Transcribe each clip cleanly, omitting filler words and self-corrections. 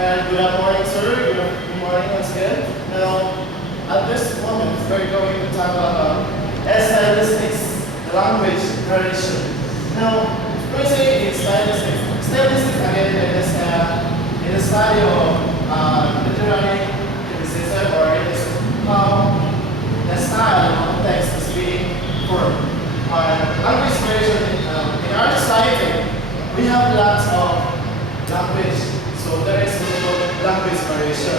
Good morning, sir. Good morning once again. Now, at this moment, we're going to talk about stylistics, the language tradition. Now, we say it's stylistics. Stylistics again in the study of literary criticism, or it is how the style of text is being formed. Language tradition in our society, we have lots of language. So there is language variation.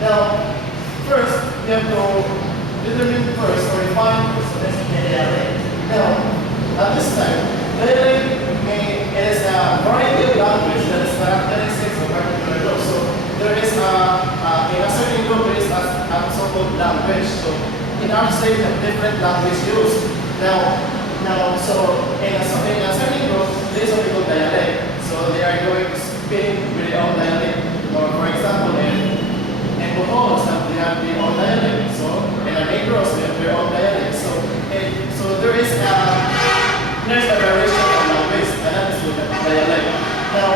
Now, first, we have to determine first or define first what is dialect. Now, at this time, dialect is a variety of language that is characteristics of particular group. So there is in a certain group there is a so-called language. So in our state, we have different language used. So in a certain group, there is what we call dialect. So they are going to speak with their own dialect. Or for example, in Bohol, they have their own dialect. So in the Negros, they have their own dialect. So there is a variation of language, and that is with the dialect. Now,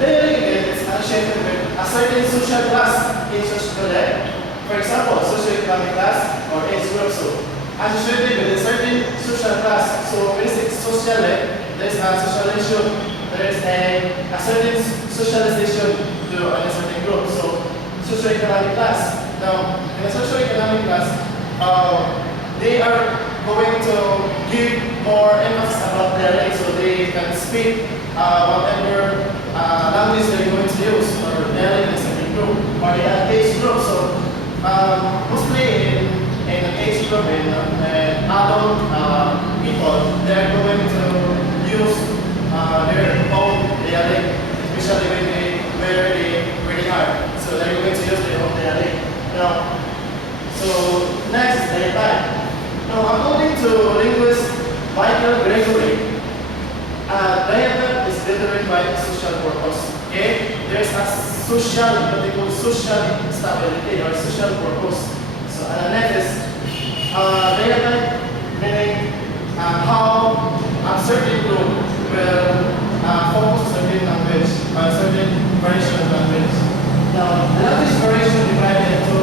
dialect is associated with a certain social class in society. For example, socioeconomic class or age group. So associated with a certain social class. So when it's social, there is a socialization. There is a certain socialization to a certain group. So socioeconomic class. Now, in a socioeconomic class, they are going to give more emphasis about dialect, so they can speak whatever language they're going to use, or dialect in a certain group, or in an age group. So mostly in an age group, in adult people, they're going to use their own dialect, especially when they very hard. So they're going to use their own dialect. Now, so next is dialect. Now, according to linguist Michael Gregory, dialect is determined by social purpose. Okay, there's a social, what they call social stability or social purpose. So, and the next is dialect, meaning how a certain group will focus on certain language, on certain variation of language. Now, the language variation divided into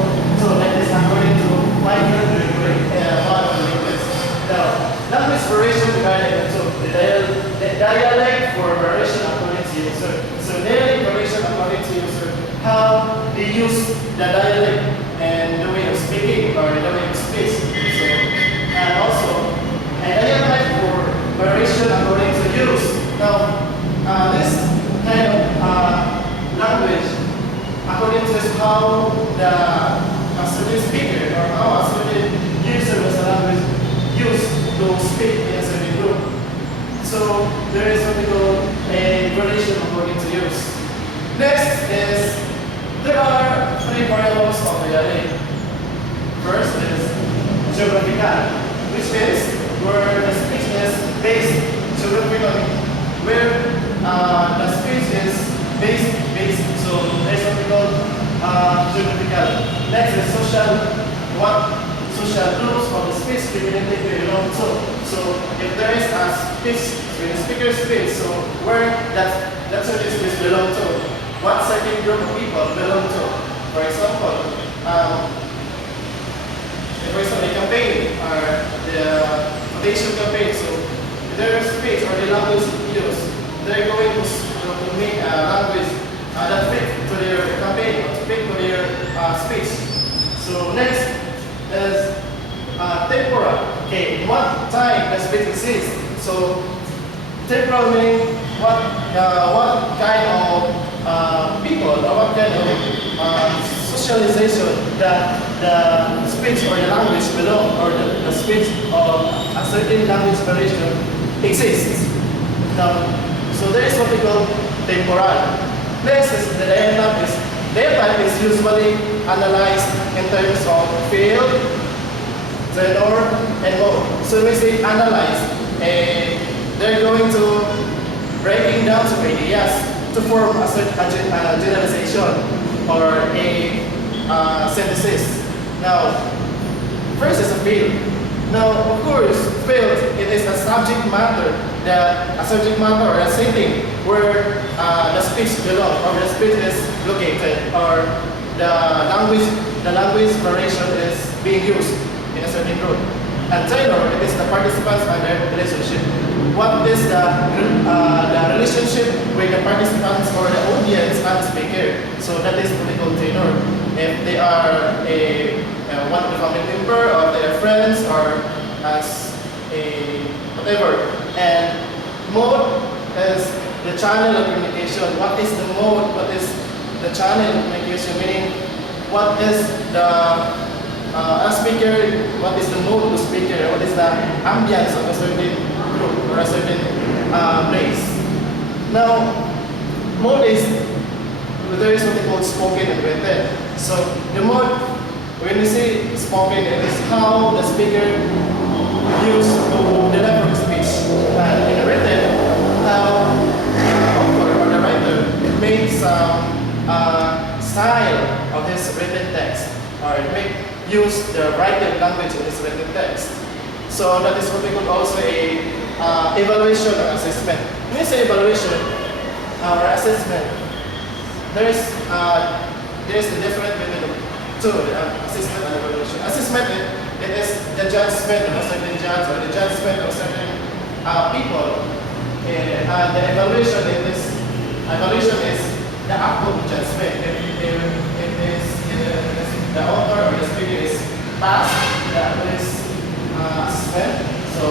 that is according to Michael Gregory, one of the linguists. Now, language variation divided into the dialect for variation according to user. So, dialect variation according to user, how they use the dialect and the way of speaking or the way of speech. So, and also, a dialect for variation according to use. Now, this kind of language, according to how a certain speaker or how a certain user of the language used to speak in a certain group. So there is what we call a variation according to use. Next is there are three variables of the dialect. First is geographical, which is where the speech is based geographically, where the speech is based. So there's what we call geographical. Next is social, what social groups of the speech community they belong to. So if there is a speech, when the speaker speaks, so where that certain speech belong to, what certain group of people belong to. For example, a campaign or the foundation campaign, so their speech or the language used, they're going to make a language that fit to their campaign, or fit to their speech. So next is temporal. Okay, what time the speech exists? So temporal meaning what kind of people or what kind of socialization that the speech or the language belong, or the speech of a certain language variation exists. Now, so there is what we call temporal. Next is the dialect. Dialect is usually analyzed in terms of field, tenor, and mode. So when we say analyze, they're going to breaking down some ideas to form a generalization or a synthesis. Now, first is a field. Now, of course, field, it is a subject matter that a subject matter or a setting where the speech belongs, or the speech is located, or the language variation is being used in a certain group. And tenor, it is the participants and their relationship. What is the relationship with the participants or the audience and the speaker? So that is what we call tenor. If they are one of the family member, or they are friends, or as a whatever. And mode is the channel of communication. What is the mode? What is the channel of communication? Meaning, what is the speaker? What is the mode of the speaker? What is the ambience of a certain group or a certain place? Now, mode is, there is what they call spoken and written. So the mode, when we say spoken, it is how the speaker used to deliver speech. And in the written, how the author or the writer made some style of his written text, or it made use the writing language of his written text. So that is what we call also a evaluation or assessment. When you say evaluation or assessment, there is the difference between the two, assessment and evaluation. Assessment, it is the judgment of a certain judge or the judgment of certain people. And the evaluation is the output of judgment. If the author or the speaker is passed, that is assessment. So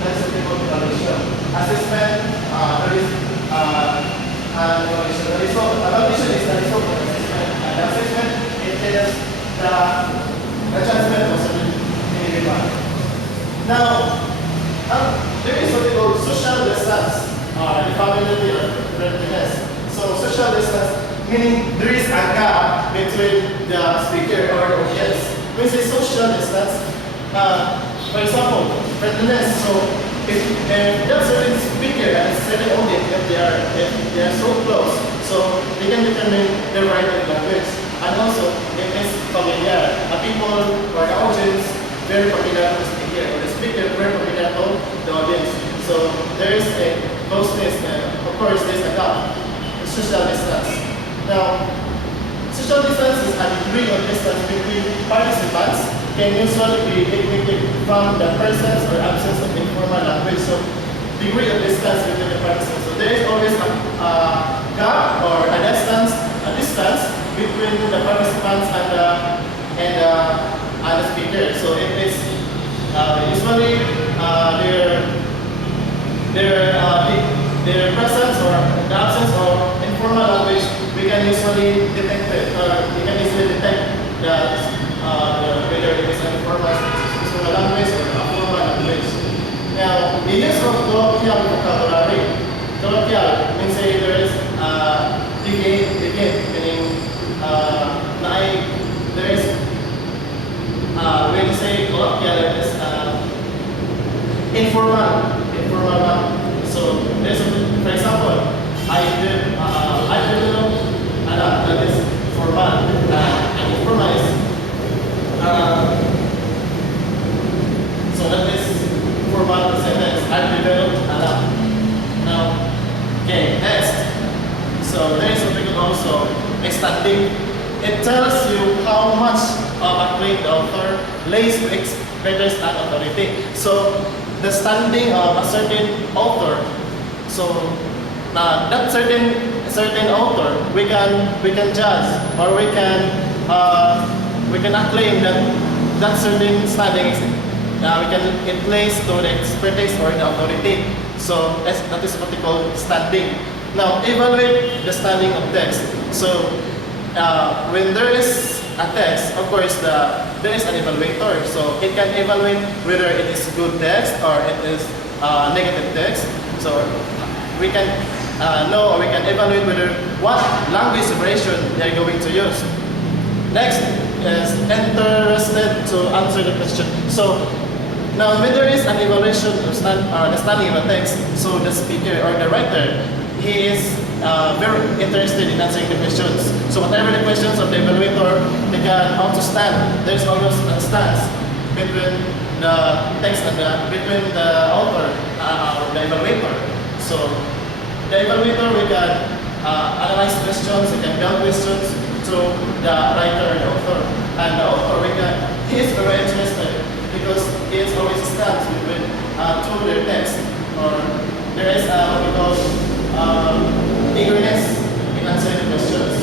that's what we call evaluation. Assessment, there is evaluation. The result, evaluation is the result of assessment. And the assessment, it is the judgment of certain individual. Now, there is what we call social distance, the familiarity of readiness. So social distance, meaning there is a gap between the speaker or the audience. When we say social distance, for example, friendliness. So if there are certain speaker and certain audience, if they are so close, so they can determine the writing language. And also, it is familiar. People or the audience very familiar to the speaker, or the speaker very familiar to the audience. So there is a closeness, of course, there is a gap, social distance. Now, social distance is a degree of distance between participants, can usually be dictated from the presence or absence of informal language. So, degree of distance between the participants. So there is always a gap or a distance between the participants and the speaker. So it is usually their presence or the absence of informal language, we can usually detect it, or we can easily detect that whether it is an informal language or a formal language. Now, the use of colloquial vocabulary. Colloquial means there is debate, meaning there is when you say colloquial, it is informal. So there's, for example, I develop that is formal, and informal is so that is formal sentence. I developed now. Okay, next. So there is something also standing. It tells you how much of a claim the author lays to express and authority. So the standing of a certain author. So that certain author, we can judge, or we can acclaim that certain standing is it plays to the expertise or the authority. So that is what we call standing. Now evaluate the standing of text. So when there is a text, of course there is an evaluator. So it can evaluate whether it is good text or it is negative text. So we can know, or we can evaluate whether what language variation they are going to use. Next is interested to answer the question. So now when there is an evaluation of the standing of a text, so the speaker or the writer, he is very interested in answering the questions. So whatever the questions of the evaluator, they can how to stand. There is always a stance between the text and between the author or the evaluator. So the evaluator, we can analyze questions, we can build questions to the writer and the author. And the author, he is very interested because he is always stands to their text, or there is what we call eagerness in answering the questions.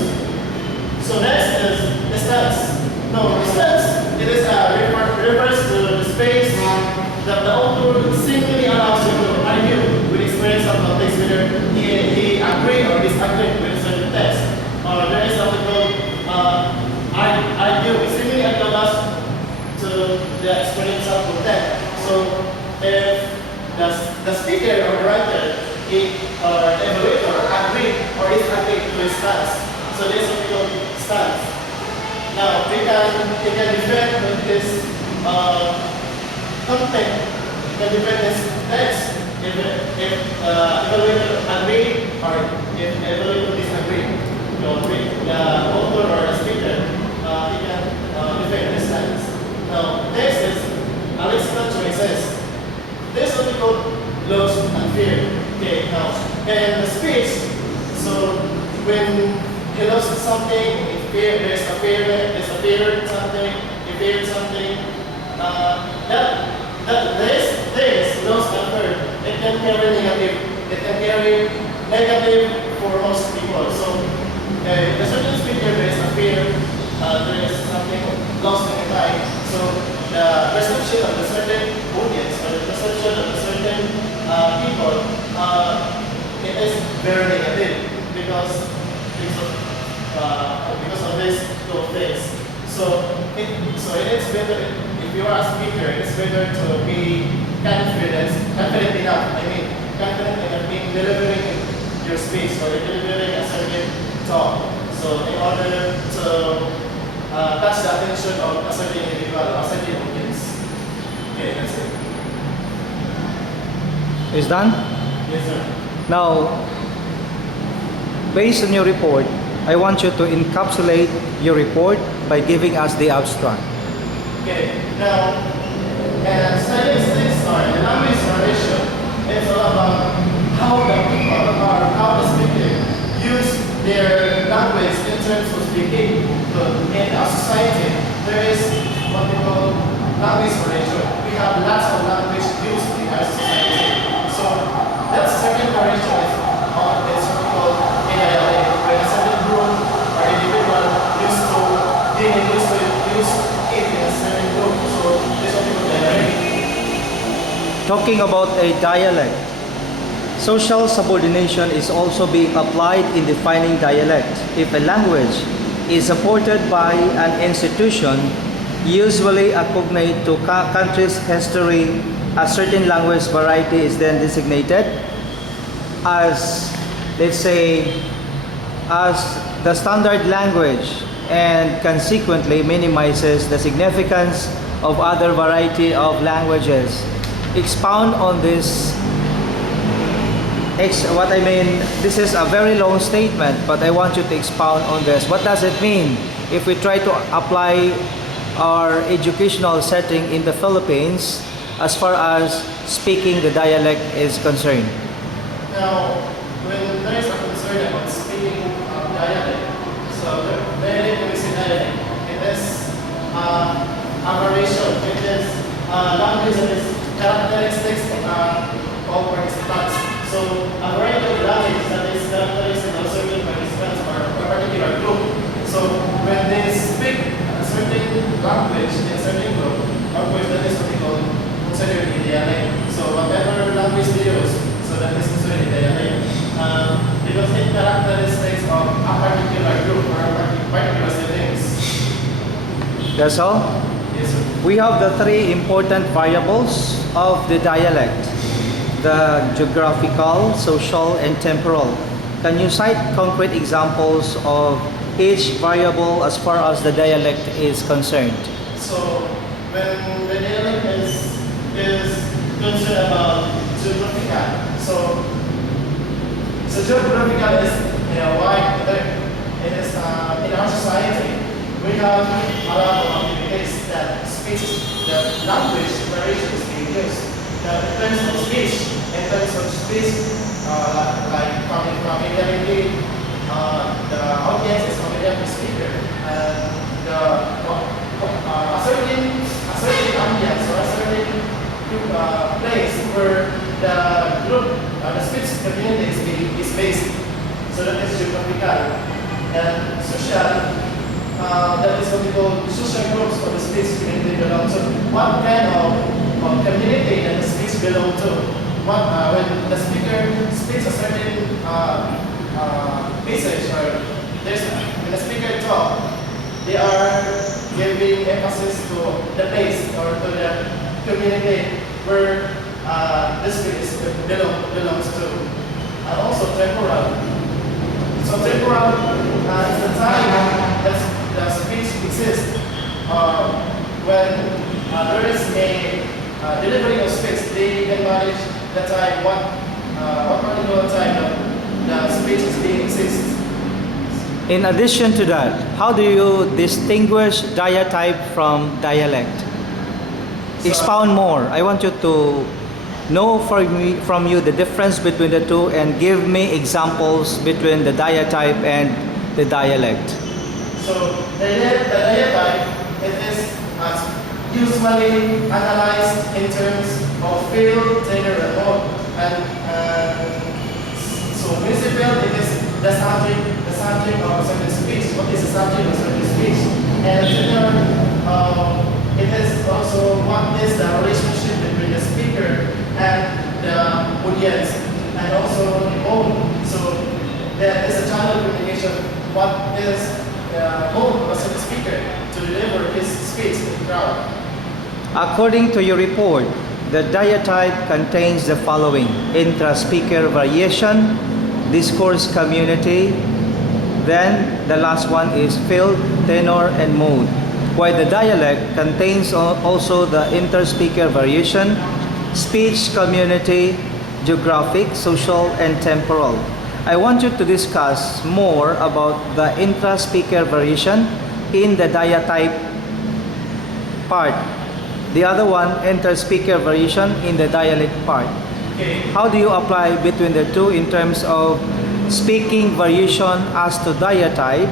So next is the stance. Now, the stance, it is refers to the space that the author simply allows you to argue with experience of context, whether he agree or disagree with certain text. Or there is something called argue. We simply allows to the experience of the text. So if the speaker or the writer or the evaluator agree or disagree to his stance, so this is what we call stance. Now he can defend with his content, he can defend his text if evaluator agree or if evaluator disagree. The author or the speaker, he can defend his stance. Now next is lexical choices. This is what we call loss and fear. Okay, now in the speech, so when he lost something, there's a fear something, he feared something. This loss and fear, it can carry negative. It can carry negative for most people. So the certain speaker, there is a fear, there is something lost in the mind. So the perception of the certain audience or the perception of the certain people, it is very negative because of these two things. So it is better, if you are a speaker, it's better to be confident enough. Confident enough in delivering your speech or delivering a certain talk. So in order to catch the attention of a certain individual, a certain audience. Okay, that's it. Is done? Yes, sir. Now, based on your report, I want you to encapsulate your report by giving us the abstract. Okay, now, stylistics or language narration is all about how the people or how the speaker use their language in terms of speaking. In our society, there is what we call language narration. We have lots of language used in our society. So that second narration is what we call dialect. When a certain group or individual used to use it in a certain group. So this is what we call dialect. Talking about a dialect, social subordination is also being applied in defining dialect. If a language is supported by an institution, usually a cognate to country's history, a certain language variety is then designated as, let's say, as the standard language, and consequently minimizes the significance of other variety of languages. Expound on this. This is a very long statement, but I want you to expound on this. What does it mean if we try to apply our educational setting in the Philippines as far as speaking the dialect is concerned? Now, when there is a concern about speaking dialect, so when we say dialect, it is a variation. It is language that is characteristics of participants. So a variety of language that is characteristic of certain participants or a particular group. So when they speak a certain language in a certain group, of course that is what we call considered dialect. So whatever language they use, so that is considered dialect. Because it characteristics of a particular group or a particular settings. That's all? Yes, sir. We have the three important variables of the dialect: the geographical, social, and temporal. Can you cite concrete examples of each variable as far as the dialect is concerned? So when the dialect is concerned about geographical, so geographical is wide. It is in our society we have a lot of activities that speech, the language variation is being used. In terms of speech, like familiarity, the audience is familiar with speaker, and a certain ambience or a certain place where the group, the speech community is based. So that is geographical. And social, that is what we call social groups or the speech community belong to. What kind of community that the speech belong to? When the speaker speaks a certain message, or when the speaker talk, they are giving emphasis to the place or to the community where the speech belongs to. And also temporal. So temporal is the time that the speech exists. When there is a delivery of speech, they can manage the time, what particular time the speech is being exists. In addition to that, how do you distinguish diatype from dialect? Expound more. I want you to know from you the difference between the two and give me examples between the diatype and the dialect. So the diatype, it is usually analyzed in terms of field, tenor, and mode. And so municipal, it is the subject of a certain speech. What is the subject of a certain speech? And tenor, it is also what is the relationship between the speaker and the audience, and also the mode. So there is a channel of communication. What is the mode of a certain speaker to deliver his speech to the crowd? According to your report, the diatype contains the following: intra-speaker variation, discourse community, then the last one is field, tenor, and mode. While the dialect contains also the inter-speaker variation, speech community, geographic, social, and temporal. I want you to discuss more about the intra-speaker variation in the diatype part. The other one, inter-speaker variation in the dialect part. Okay. How do you apply between the two in terms of speaking variation as to diatype,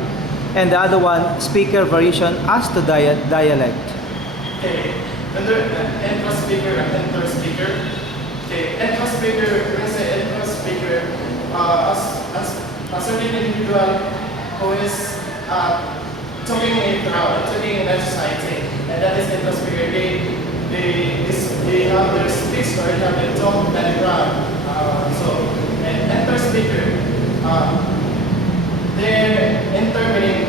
and the other one, speaker variation as to dialect? Okay. Under intra-speaker and inter-speaker. Okay. Intra-speaker, when I say intra-speaker, as a certain individual who is talking in a crowd, talking in a society, and that is intra-speaker. They have their speech or they have their talk in the crowd. So, and inter-speaker, their inter-meaning,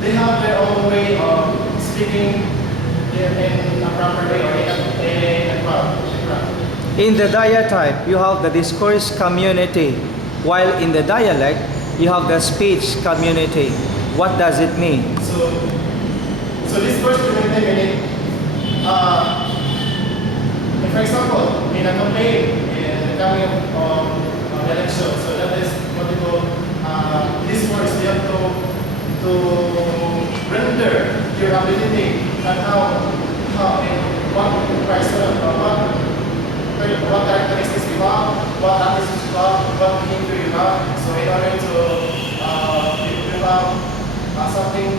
they have their own way of speaking in a proper way or in a crowd. In the diatype, you have the discourse community, while in the dialect, you have the speech community. What does it mean? So discourse community meaning, for example, in a campaign, in the coming of election, so that is what we call discourse. You have to render your ability and how in what person, what characteristics you have, what attitudes you have, what behavior you have. So in order to have something,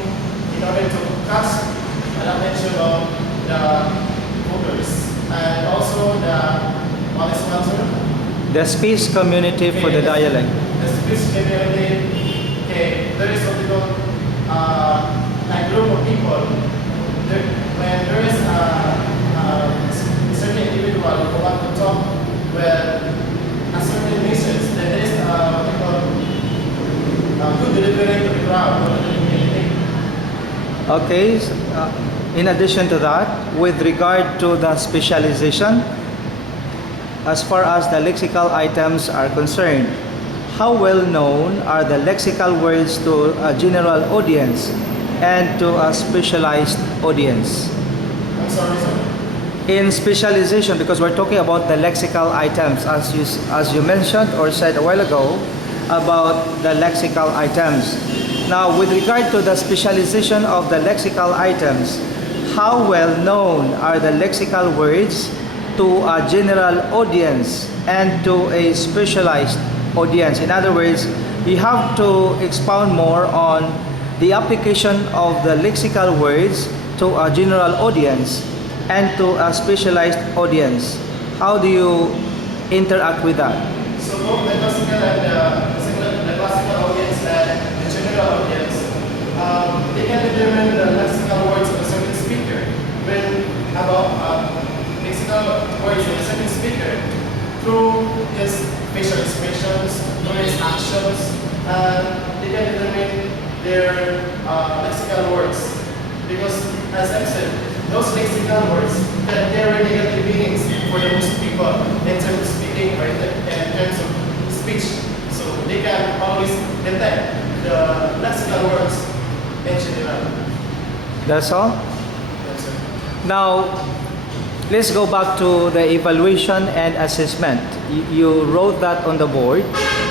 in order to catch an attention of the voters, and also what is one term? The speech community for the dialect. The speech community, okay, there is what we call a group of people. When there is a certain individual who want to talk with a certain message, then there is what we call good delivery to the crowd or to the community. Okay, in addition to that, with regard to the specialization, as far as the lexical items are concerned, how well known are the lexical words to a general audience and to a specialized audience? I'm sorry, sir. In specialization, because we're talking about the lexical items, as you mentioned or said a while ago, about the lexical items. Now, with regard to the specialization of the lexical items, how well known are the lexical words to a general audience and to a specialized audience. In other words, you have to expound more on the application of the lexical words to a general audience and to a specialized audience. How do you interact with that? So both the classical and the classical audience and the general audience, they can determine the lexical words of a certain speaker. When about lexical words of a certain speaker through his facial expressions, through his actions, they can determine their lexical words. Because as I said, those lexical words can carry negative meanings for the most people in terms of speaking or in terms of speech. So they can always detect the lexical words in general. That's all? That's it. Now, let's go back to the evaluation and assessment. You wrote that on the board.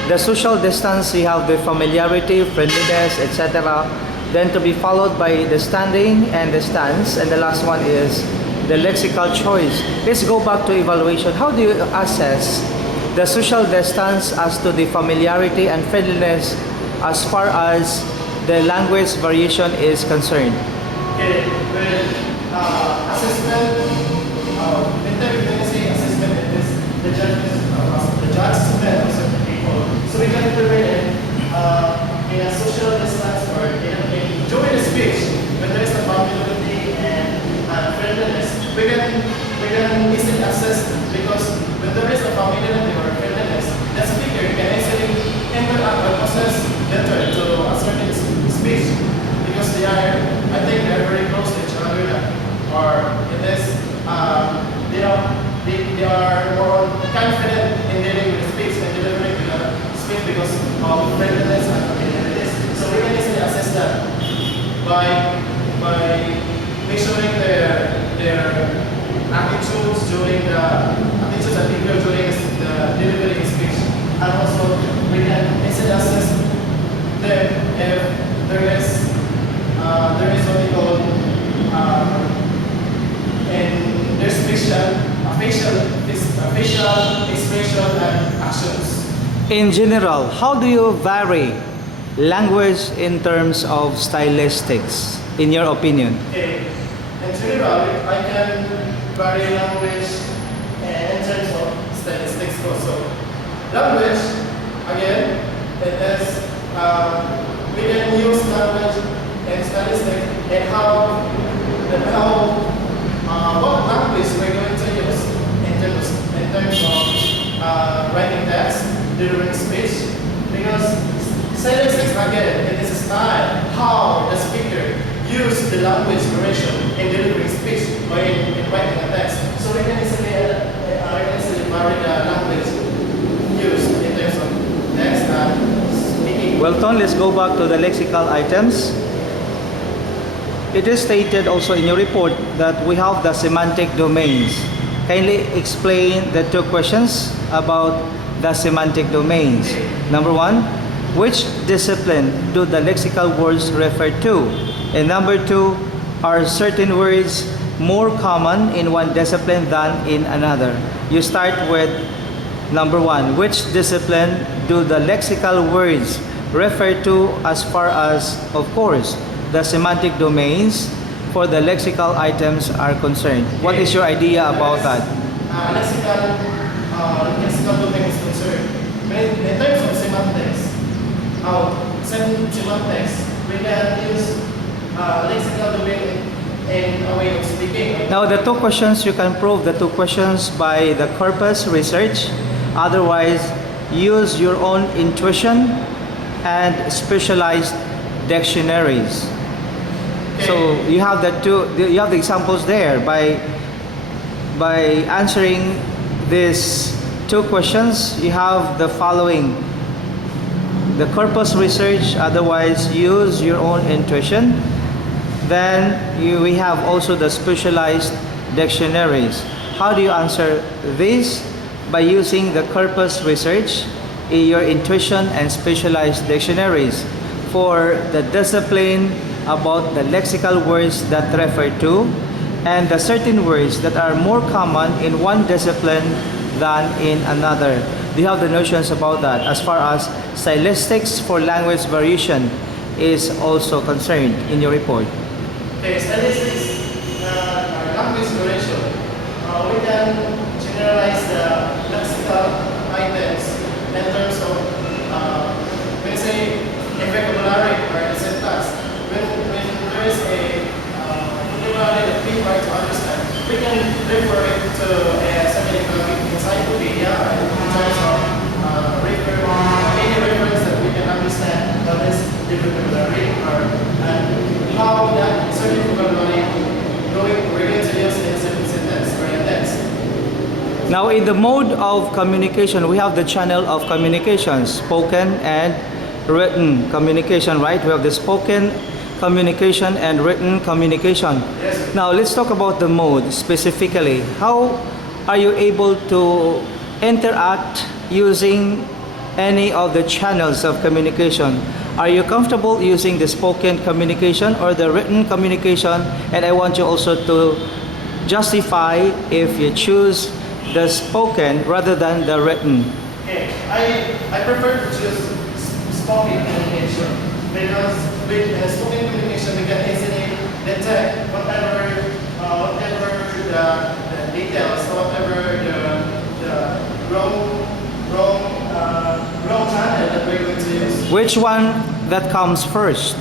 The social distance, you have the familiarity, friendliness, etc. Then to be followed by the standing and the stance. And the last one is the lexical choice. Let's go back to evaluation. How do you assess the social distance as to the familiarity and friendliness as far as the language variation is concerned? Okay, well, assessment, in terms when you say assessment, it is the judgment of certain people. So we can determine in a social distance or during the speech, when there is a familiarity and friendliness, we can easily assess because when there is a familiarity or friendliness, the speaker can easily interact or process better to a certain speech because they are, I think they are very close to each other or it is, they are more confident in dealing with speech and delivering the speech because of friendliness and familiarity. So we can easily assess that by measuring their attitudes during the attitudes and behavior during the delivery of speech, and also we can easily assess them if there is what we call in their facial expression and actions. In general, how do you vary language in terms of stylistics, in your opinion? Okay. In general, I can vary language in terms of statistics also. Language, again, it is, we can use language and statistics and what language we're going to use in terms of writing text, delivering speech, because statistics, again, it is a style how the speaker use the language duration in delivering speech or in writing a text. So we can easily vary the language used in terms of text and speaking. Wilton, let's go back to the lexical items. It is stated also in your report that we have the semantic domains. Kindly explain the two questions about the semantic domains. Number one, which discipline do the lexical words refer to? And number two, are certain words more common in one discipline than in another? You start with number one, which discipline do the lexical words refer to as far as, of course, the semantic domains for the lexical items are concerned? What is your idea about that? Lexical domain is concerned. In terms of semantics, semantics, we can use lexical domain in a way of speaking. Now, the two questions, you can prove the two questions by the corpus research. Otherwise, use your own intuition and specialized dictionaries. Okay. So you have the examples there. By answering these two questions, you have the following: the corpus research, otherwise use your own intuition. Then we have also the specialized dictionaries. How do you answer this? By using the corpus research, your intuition and specialized dictionaries for the discipline about the lexical words that refer to and the certain words that are more common in one discipline than in another. Do you have the notions about that as far as stylistics for language variation is also concerned in your report? Okay, statistics, language variation. We can generalize the lexical items in terms of, when say, a vocabulary or a syntax. When there is a vocabulary that we try to understand, we can refer it to a certain economic encyclopedia in terms of any reference that we can understand what is the vocabulary or and how that certain vocabulary we're going to use in certain sentence or in text. Now, in the mode of communication, we have the channel of communication, spoken and written communication, right? We have the spoken communication and written communication. Yes, sir. Now, let's talk about the mode specifically. How are you able to interact using any of the channels of communication? Are you comfortable using the spoken communication or the written communication? And I want you also to justify if you choose the spoken rather than the written. Okay, I prefer to choose spoken communication because with spoken communication we can easily detect whatever the details, whatever the wrong channel that we're going to use. Which one that comes first?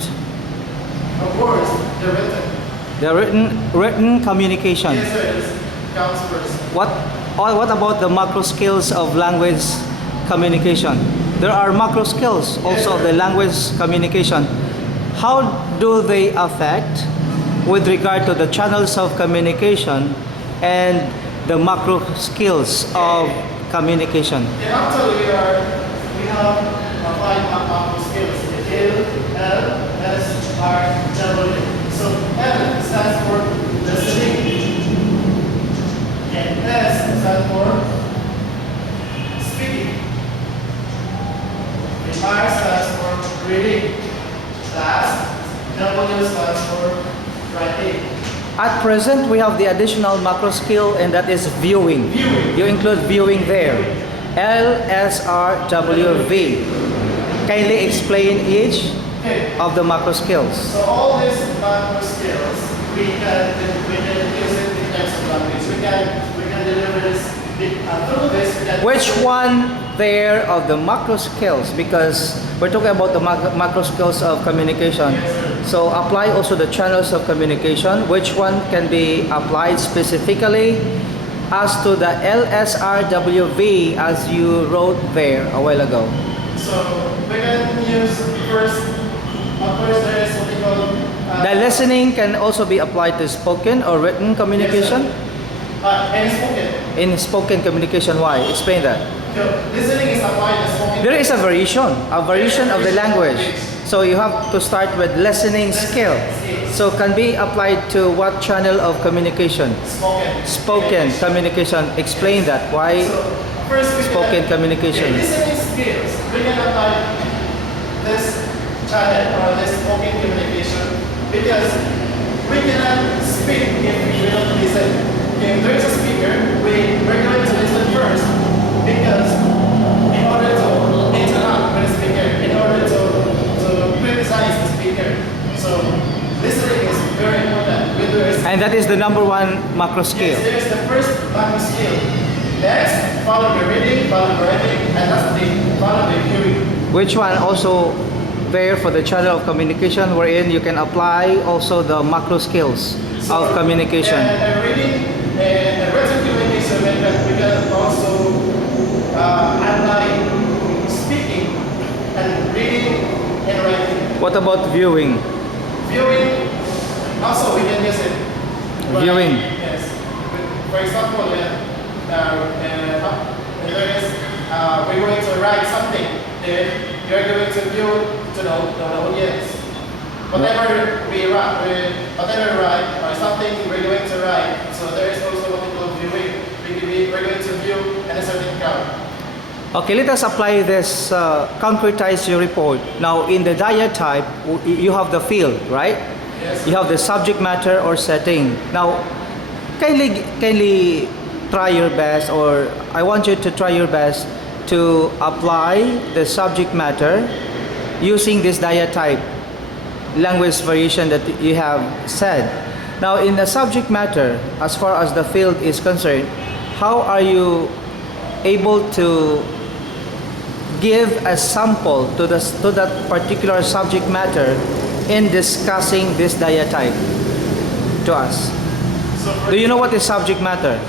Of course, the written. The written communication. Yes, sir, it comes first. What about the macro skills of language communication? There are macro skills also of the language communication. How do they affect with regard to the channels of communication and the macro skills of communication? Yeah, actually, we have five macro skills: L, S, R, W. So L stands for listening, and S stands for speaking, and R stands for reading. Last, W stands for writing. At present, we have the additional macro skill, and that is viewing. Viewing. You include viewing there. L, S, R, W, V. Kindly explain each Okay. of the macro skills. So all these macro skills, we can use it in terms of language. We can deliver this through this. We can Which one there of the macro skills? Because we're talking about the macro skills of communication. Yes, sir. So apply also the channels of communication. Which one can be applied specifically as to the LSRWV as you wrote there a while ago? So we can use first. Of course, there is what we call. The listening can also be applied to spoken or written communication. And spoken. In spoken communication, why? Explain that. So listening is applied as spoken. There is a variation of the language. So you have to start with listening skill. So can be applied to what channel of communication? Spoken communication. Explain that. Why So first we spoken can, communication? listening skills. We can apply this channel or this spoken communication because we cannot speak if we don't listen. If there is a speaker, we're going to listen first because in order to interact with the speaker, in order to criticize the speaker. So listening is very important. And that is the number one macro skill. Yes, there is the first language skill. Next, follow the reading, follow the writing, and lastly, follow the viewing. Which one also there for the channel of communication wherein you can apply also the macro skills of communication. And reading and written communication, we can also apply speaking and reading and writing. What about viewing? Viewing, also we can use it. Viewing. Yes. For example, there is, we're going to write something, then you're going to view to the audience. Whatever we write, or something we're going to write, so there is also what we call viewing. We're going to view in a certain crowd. Okay, let us apply this, concretize your report. Now, in the diatype, you have the field, right? Yes. You have the subject matter or setting. Now, kindly try your best, or I want you to try your best to apply the subject matter using this diatype language variation that you have said. Now, in the subject matter, as far as the field is concerned, how are you able to give a sample to that particular subject matter in discussing this diatype to us? Do you know what is subject matter?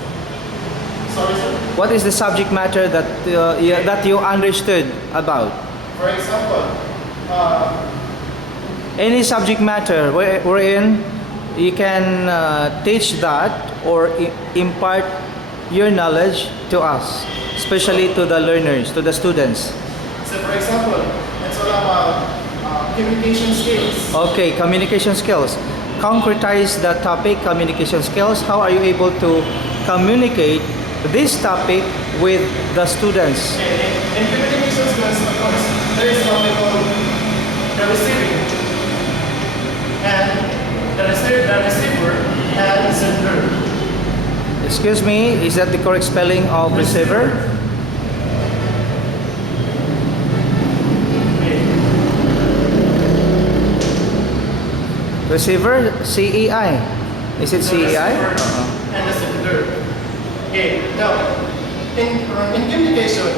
Sorry, sir? What is the subject matter that that you understood about? For example, Any subject matter wherein you can teach that or impart your knowledge to us, especially to the learners, to the students. so for example, it's all about communication skills. Okay, communication skills. Concretize the topic, communication skills. How are you able to communicate this topic with the students? In communication skills, of course, there is something called the receiving, and the receiver and sender. Excuse me, is that the correct spelling of receiver? Receiver, CEI. Is it CEI? And the sender. Okay, now, in communication,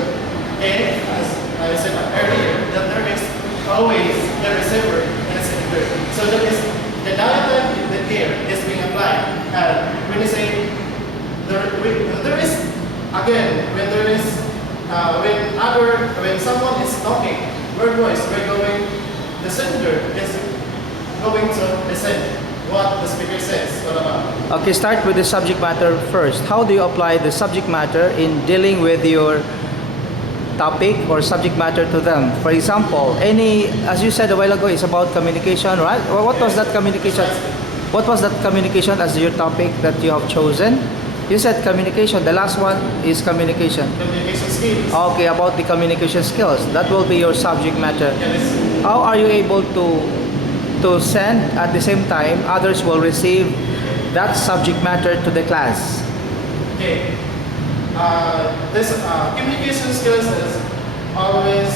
okay, as I said earlier, that there is always the receiver and the sender. So that is the dialect that here is being applied. And when you say there is again when someone is talking, we're going the sender is going to listen what the speaker says. What about? Okay, start with the subject matter first. How do you apply the subject matter in dealing with your topic or subject matter to them? For example, as you said a while ago, it's about communication, right? What was that communication? What was that communication as your topic that you have chosen? You said communication. The last one is communication. Communication skills. Okay, about the communication skills. That will be your subject matter. Yes. How are you able to send at the same time others will receive that subject matter to the class? Okay. This communication skills is always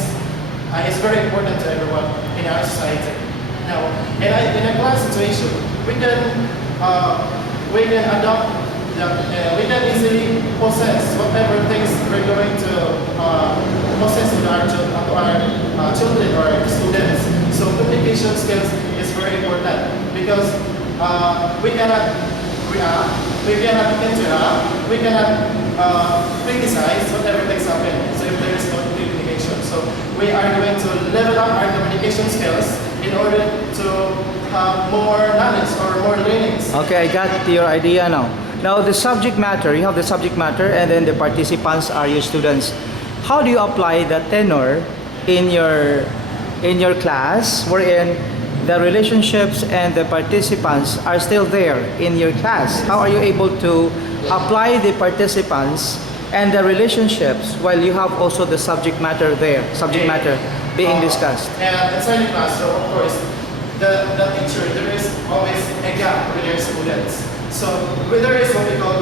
is very important to everyone in our society. Now, in a class situation, we can adopt. We can easily possess whatever things we're going to possess to our children or our students. So communication skills is very important because we cannot interact, we cannot criticize whatever things happen. So if there is no communication, so we are going to level up our communication skills in order to have more knowledge or more learnings. Okay, I got your idea now. Now the subject matter, you have the subject matter and then the participants are your students. How do you apply the tenor in your class wherein the relationships and the participants are still there in your class? How are you able to apply the participants and the relationships while you have also the subject matter there, subject matter being discussed? And inside the class, so of course, the teacher, there is always a gap with their students. So there is what we call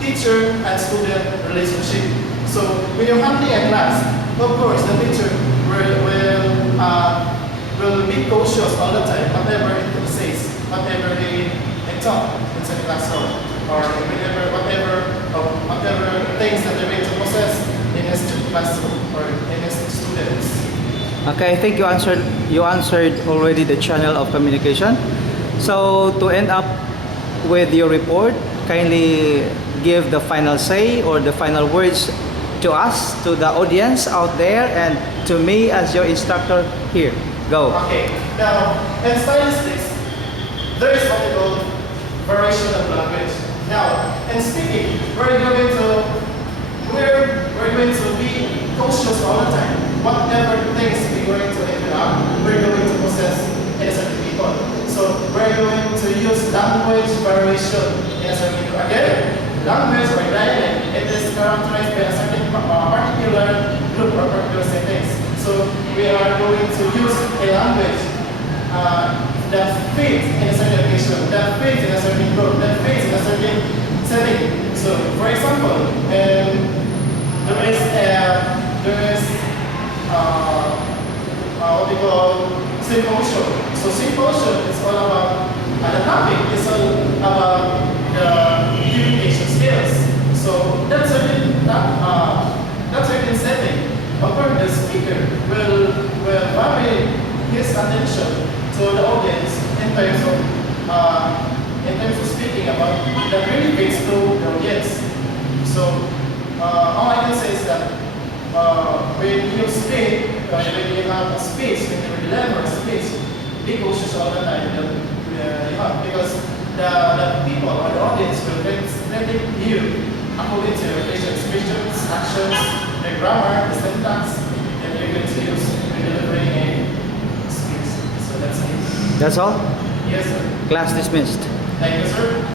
teacher and student relationship. So when you're handling a class, of course, the teacher will be cautious all the time, whatever it says, whatever they talk inside the classroom, or whatever things that they're going to possess in his classroom or in his students. Okay, I think you answered already the channel of communication. So to end up with your report, kindly give the final say or the final words to us, to the audience out there, and to me as your instructor here. Go. Okay. Now, in stylistics, there is what we call variation of language. Now, in speaking, we're going to be cautious all the time. Whatever things we're going to interact, we're going to possess in a certain people. So we're going to use language variation in a certain people. Again, language or dialect, it is characterized by a certain particular group or particular settings. So we are going to use a language that fits in a certain occasion, that fits in a certain group, that fits in a certain setting. So, for example, there is what we call symposium. So symposium is all about the topic is all about the communication skills. So that's certain setting. Of course, the speaker will vary his attention to the audience in terms of speaking about that really fits to the audience. So all I can say is that when you speak, when you have a speech, when you deliver a speech, be cautious all the time because the people or the audience will credit you according to your facial expressions, actions, the grammar, the syntax, that you're going to use when delivering a speech. So that's it. That's all? Yes, sir. Class dismissed. Thank you, sir.